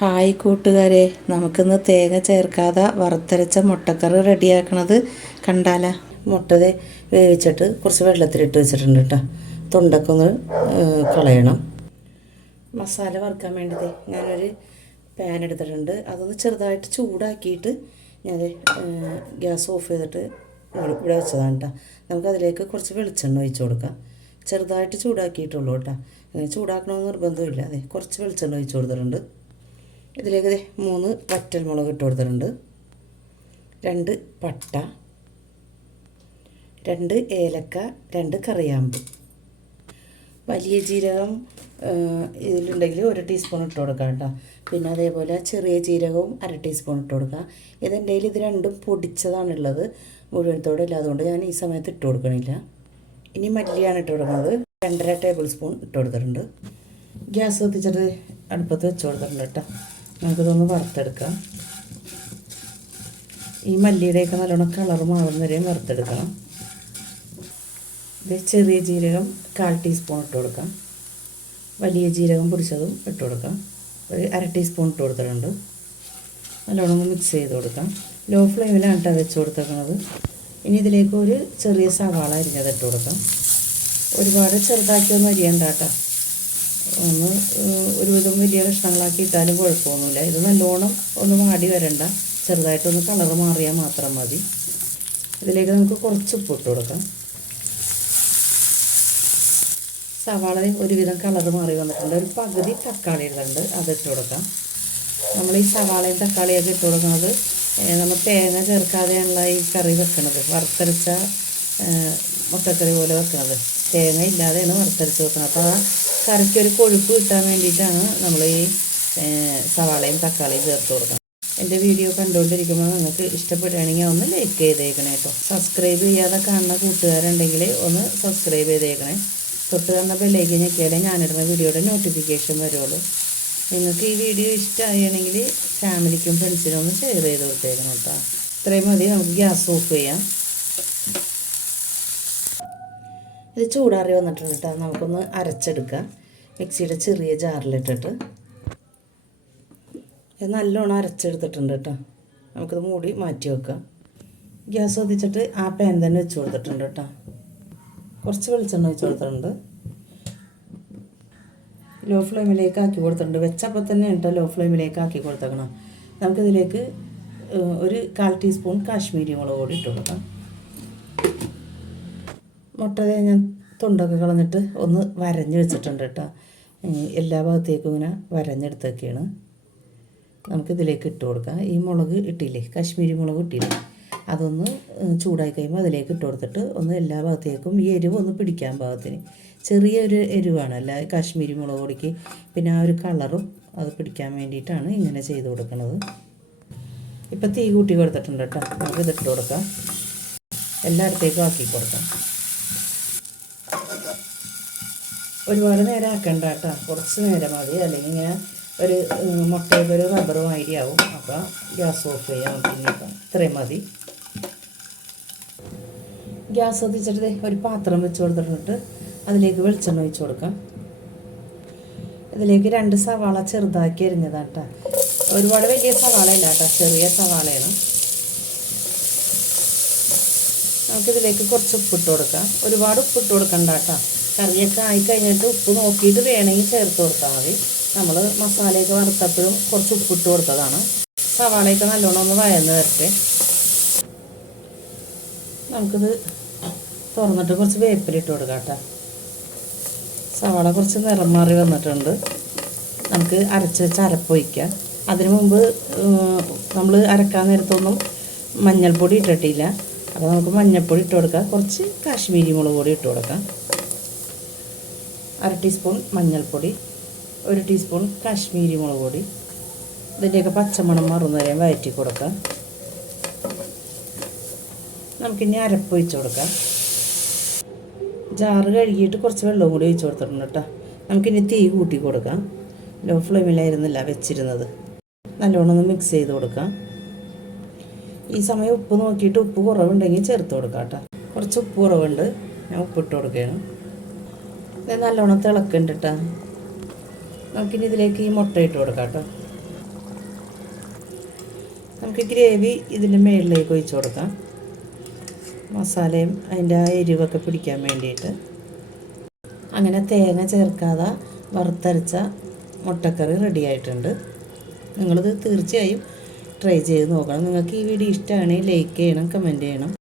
Hi കൂട്ടുകാരെ, നമുക്കിന്ന് തേങ്ങ ചേർക്കാതെ വറുത്തരച്ച മുട്ടക്കറി റെഡിയാക്കണത് കണ്ടാലോ. മുട്ടതെ വേവിച്ചിട്ട് കുറച്ച് വെള്ളത്തിലിട്ട് വെച്ചിട്ടുണ്ട് കേട്ടോ. തൊണ്ടൊക്കെ ഒന്ന് കളയണം. മസാല വറുക്കാൻ വേണ്ടത് ഞാനൊരു പാൻ എടുത്തിട്ടുണ്ട്. അതൊന്ന് ചെറുതായിട്ട് ചൂടാക്കിയിട്ട് ഞാൻ ഗ്യാസ് ഓഫ് ചെയ്തിട്ട് ഇവിടെ വെച്ചതാണ് കേട്ടോ. നമുക്കതിലേക്ക് കുറച്ച് വെളിച്ചെണ്ണ ഒഴിച്ച് കൊടുക്കാം. ചെറുതായിട്ട് ചൂടാക്കിയിട്ടുള്ളൂ കേട്ടോ. അങ്ങനെ ചൂടാക്കണമെന്ന് നിർബന്ധമില്ല. അതെ, കുറച്ച് വെളിച്ചെണ്ണ ഒഴിച്ച് കൊടുത്തിട്ടുണ്ട്. ഇതിലേക്ക് 3 വറ്റൽമുളക് ഇട്ട് കൊടുത്തിട്ടുണ്ട്, 2 പട്ട, 2 ഏലക്ക, 2 കറിയാമ്പ്. വലിയ ജീരകം ഇതിലുണ്ടെങ്കിൽ 1 ടീസ്പൂൺ ഇട്ട് കൊടുക്കാം കേട്ടോ. പിന്നെ അതേപോലെ ചെറിയ ജീരകവും 1/2 ടീസ്പൂൺ ഇട്ട് കൊടുക്കാം. ഇതെൻ്റെ കയ്യിൽ ഇത് രണ്ടും പൊടിച്ചതാണുള്ളത്, മുഴുവനത്തോടെ ഇല്ല, അതുകൊണ്ട് ഞാൻ ഈ സമയത്ത് ഇട്ട് കൊടുക്കണില്ല. ഇനി മല്ലിയാണ് ഇട്ട് കൊടുക്കുന്നത്. 2.5 ടേബിൾ സ്പൂൺ ഇട്ട് കൊടുത്തിട്ടുണ്ട്. ഗ്യാസ് കത്തിച്ചിട്ട് അടുപ്പത്ത് വെച്ച് കൊടുത്തിട്ടുണ്ട് കേട്ടോ. നമുക്കിതൊന്ന് വറുത്തെടുക്കാം. ഈ മല്ലിയുടെയൊക്കെ നല്ലോണം കളർ മാറുന്ന വരെയും വറുത്തെടുക്കണം. ഇത് ചെറിയ ജീരകം 1/4 ടീസ്പൂൺ ഇട്ട് കൊടുക്കാം. വലിയ ജീരകം പൊടിച്ചതും ഇട്ട് കൊടുക്കാം. ഒരു 1/2 ടീസ്പൂൺ ഇട്ട് കൊടുത്തിട്ടുണ്ട്. നല്ലോണം ഒന്ന് മിക്സ് ചെയ്ത് കൊടുക്കാം. ലോ ഫ്ലെയിമിലാണ് കേട്ടോ വെച്ച് കൊടുത്തേക്കുന്നത്. ഇനി ഇതിലേക്ക് ഒരു ചെറിയ സവാള അരിഞ്ഞത് ഇട്ട് കൊടുക്കാം. ഒരുപാട് ചെറുതാക്കിയൊന്നും അരിയണ്ട കേട്ടോ. ഒരുവിധം വലിയ കഷ്ണങ്ങളാക്കി ഇട്ടാലും കുഴപ്പമൊന്നുമില്ല. ഇത് നല്ലോണം ഒന്ന് വാടി വരണ്ട, ചെറുതായിട്ടൊന്ന് കളറ് മാറിയാൽ മാത്രം മതി. ഇതിലേക്ക് നമുക്ക് കുറച്ച് ഉപ്പിട്ട് കൊടുക്കാം. സവാള ഒരുവിധം കളറ് മാറി വന്നിട്ടുണ്ട്. ഒരു പകുതി തക്കാളി ഇടുന്നുണ്ട്, അതിട്ട് കൊടുക്കാം. നമ്മൾ ഈ സവാളയും തക്കാളിയൊക്കെ ഇട്ട് കൊടുക്കുന്നത് നമ്മൾ തേങ്ങ ചേർക്കാതെയാണല്ലോ ഈ കറി വെക്കണത്. വറുത്തരച്ച മുട്ടക്കറി പോലെ വെക്കണത് തേങ്ങ ഇല്ലാതെയാണ് വറുത്തരച്ച് വെക്കുന്നത്. അപ്പോൾ ആ കറിക്കൊരു കൊഴുപ്പ് കിട്ടാൻ വേണ്ടിയിട്ടാണ് നമ്മൾ ഈ സവാളയും തക്കാളിയും ചേർത്ത് കൊടുക്കുന്നത്. എൻ്റെ വീഡിയോ കണ്ടുകൊണ്ടിരിക്കുമ്പോൾ നിങ്ങൾക്ക് ഇഷ്ടപ്പെടുകയാണെങ്കിൽ ഒന്ന് ലൈക്ക് ചെയ്തേക്കണേ കേട്ടോ. സബ്സ്ക്രൈബ് ചെയ്യാതെ കാണുന്ന കൂട്ടുകാരുണ്ടെങ്കിൽ ഒന്ന് സബ്സ്ക്രൈബ് ചെയ്തേക്കണേ. തൊട്ട് കാണുന്ന ബെല്ലൈക്കൻ ഞെക്കിയാലേ ഞാനിടുന്ന വീഡിയോയുടെ നോട്ടിഫിക്കേഷൻ വരുള്ളൂ. നിങ്ങൾക്ക് ഈ വീഡിയോ ഇഷ്ടമാണെങ്കിൽ ഫാമിലിക്കും ഫ്രണ്ട്സിനും ഒന്ന് ഷെയർ ചെയ്ത് കൊടുത്തേക്കണം കേട്ടോ. ഇത്രയും മതി. നമുക്ക് ഗ്യാസ് ഓഫ് ചെയ്യാം. ഇത് ചൂടാറി വന്നിട്ടുണ്ട് കേട്ടോ. നമുക്കൊന്ന് അരച്ചെടുക്കാം. മിക്സിയുടെ ചെറിയ ജാറിലിട്ടിട്ട് ഇത് നല്ലോണം അരച്ചെടുത്തിട്ടുണ്ട് കേട്ടോ. നമുക്കിത് മൂടി മാറ്റി വെക്കാം. ഗ്യാസ് കത്തിച്ചിട്ട് ആ പാൻ തന്നെ വെച്ച് കൊടുത്തിട്ടുണ്ട് കേട്ടോ. കുറച്ച് വെളിച്ചെണ്ണ വെച്ച് കൊടുത്തിട്ടുണ്ട്. ലോ ഫ്ലെയിമിലേക്ക് ആക്കി കൊടുത്തിട്ടുണ്ട്. വെച്ചപ്പോൾ തന്നെ കേട്ടോ ലോ ഫ്ലെയിമിലേക്ക് ആക്കി കൊടുത്തേക്കണം. നമുക്കിതിലേക്ക് ഒരു 1/4 ടീസ്പൂൺ കാശ്മീരി മുളക് പൊടി ഇട്ട് കൊടുക്കാം. മുട്ടയെ ഞാൻ തൊണ്ടൊക്കെ കളഞ്ഞിട്ട് ഒന്ന് വരഞ്ഞ് വെച്ചിട്ടുണ്ട് കേട്ടോ. എല്ലാ ഭാഗത്തേക്കും ഇങ്ങനെ വരഞ്ഞെടുത്തൊക്കെയാണ്. നമുക്കിതിലേക്ക് ഇട്ട് കൊടുക്കാം. ഈ മുളക് ഇട്ടില്ലേ, കാശ്മീരി മുളക് ഇട്ടില്ലേ, അതൊന്ന് ചൂടായി കഴിയുമ്പോൾ അതിലേക്ക് ഇട്ട് കൊടുത്തിട്ട് ഒന്ന് എല്ലാ ഭാഗത്തേക്കും ഈ എരിവ് ഒന്ന് പിടിക്കാൻ പാകത്തിന്. ചെറിയൊരു എരിവാണ് അല്ല കാശ്മീരി മുളക് പൊടിക്ക്. പിന്നെ ആ ഒരു കളറും അത് പിടിക്കാൻ വേണ്ടിയിട്ടാണ് ഇങ്ങനെ ചെയ്ത് കൊടുക്കുന്നത്. ഇപ്പം തീ കൂട്ടി കൊടുത്തിട്ടുണ്ട് കേട്ടോ. നമുക്കിതിട്ട് കൊടുക്കാം. എല്ലായിടത്തേക്കും ആക്കി കൊടുക്കാം. ഒരുപാട് നേരം ആക്കണ്ട കേട്ടോ, കുറച്ച് നേരം മതി. അല്ലെങ്കിൽ ഇങ്ങനെ ഒരു മുട്ടയുടെ ഒരു റബ്ബർ മാതിരി ആവും. അപ്പോൾ ഗ്യാസ് ഓഫ് ചെയ്യാം. പിന്നെ ഇത്രയും മതി. ഗ്യാസ് കത്തിച്ചിട്ട് ഒരു പാത്രം വെച്ച് കൊടുത്തിട്ട് അതിലേക്ക് വെളിച്ചെണ്ണ ഒഴിച്ച് കൊടുക്കാം. ഇതിലേക്ക് 2 സവാള ചെറുതാക്കി അരിഞ്ഞതാണ് കേട്ടോ. ഒരുപാട് വലിയ സവാളയല്ല കേട്ടോ, ചെറിയ സവാളയാണ്. നമുക്കിതിലേക്ക് കുറച്ച് ഉപ്പിട്ട് കൊടുക്കാം. ഒരുപാട് ഉപ്പിട്ട് കൊടുക്കണ്ട കേട്ടോ. കറിയൊക്കെ ആയിക്കഴിഞ്ഞിട്ട് ഉപ്പ് നോക്കിയിട്ട് വേണമെങ്കിൽ ചേർത്ത് കൊടുത്താൽ മതി. നമ്മൾ മസാലയൊക്കെ വറുത്തപ്പോഴും കുറച്ച് ഉപ്പിട്ട് കൊടുത്തതാണ്. സവാളയൊക്കെ നല്ലോണം ഒന്ന് വഴന്ന് വരട്ടെ. നമുക്കിത് തുറന്നിട്ട് കുറച്ച് വേപ്പിലിട്ട് കൊടുക്കാം കേട്ടോ. സവാള കുറച്ച് നിറം മാറി വന്നിട്ടുണ്ട്. നമുക്ക് അരച്ച് വെച്ച് അരപ്പൊഴിക്കാം. അതിനു മുമ്പ് നമ്മൾ അരക്കാൻ നേരത്തൊന്നും മഞ്ഞൾപ്പൊടി ഇട്ടിട്ടില്ല. അപ്പോൾ നമുക്ക് മഞ്ഞൾപ്പൊടി ഇട്ട് കൊടുക്കാം. കുറച്ച് കാശ്മീരി മുളക് പൊടി ഇട്ട് കൊടുക്കാം. 1/2 ടീസ്പൂൺ മഞ്ഞൾപ്പൊടി, 1 ടീസ്പൂൺ കാശ്മീരി മുളക് പൊടി. ഇതിൻ്റെയൊക്കെ പച്ചമണം മറുന്നവരെ വഴറ്റി കൊടുക്കാം. നമുക്കിനി അരപ്പൊഴിച്ച് കൊടുക്കാം. ജാറ് കഴുകിയിട്ട് കുറച്ച് വെള്ളവും കൂടി ഒഴിച്ച് കൊടുത്തിട്ടുണ്ട് കേട്ടോ. നമുക്കിനി തീ കൂട്ടി കൊടുക്കാം. ലോ ഫ്ലെയിമിലായിരുന്നില്ല വെച്ചിരുന്നത്. നല്ലോണം ഒന്ന് മിക്സ് ചെയ്ത് കൊടുക്കാം. ഈ സമയം ഉപ്പ് നോക്കിയിട്ട് ഉപ്പ് കുറവുണ്ടെങ്കിൽ ചേർത്ത് കൊടുക്കാം കേട്ടോ. കുറച്ച് ഉപ്പ് കുറവുണ്ട്, ഞാൻ ഉപ്പിട്ട് കൊടുക്കുകയാണ്. ഇത് നല്ലോണം തിളക്കുന്നുണ്ട് കേട്ടോ. നമുക്കിനി ഇതിലേക്ക് ഈ മുട്ട ഇട്ട് കൊടുക്കാം കേട്ടോ. നമുക്ക് ഗ്രേവി ഇതിൻ്റെ മുകളിലേക്ക് ഒഴിച്ചു കൊടുക്കാം, മസാലയും അതിൻ്റെ ആ എരിവൊക്കെ പിടിക്കാൻ വേണ്ടിയിട്ട്. അങ്ങനെ തേങ്ങ ചേർക്കാതെ വറുത്തരച്ച മുട്ടക്കറി റെഡി ആയിട്ടുണ്ട്. നിങ്ങളിത് തീർച്ചയായും ട്രൈ ചെയ്ത് നോക്കണം. നിങ്ങൾക്ക് ഈ വീഡിയോ ഇഷ്ടമാണെങ്കിൽ ലൈക്ക് ചെയ്യണം, കമൻറ്റ് ചെയ്യണം.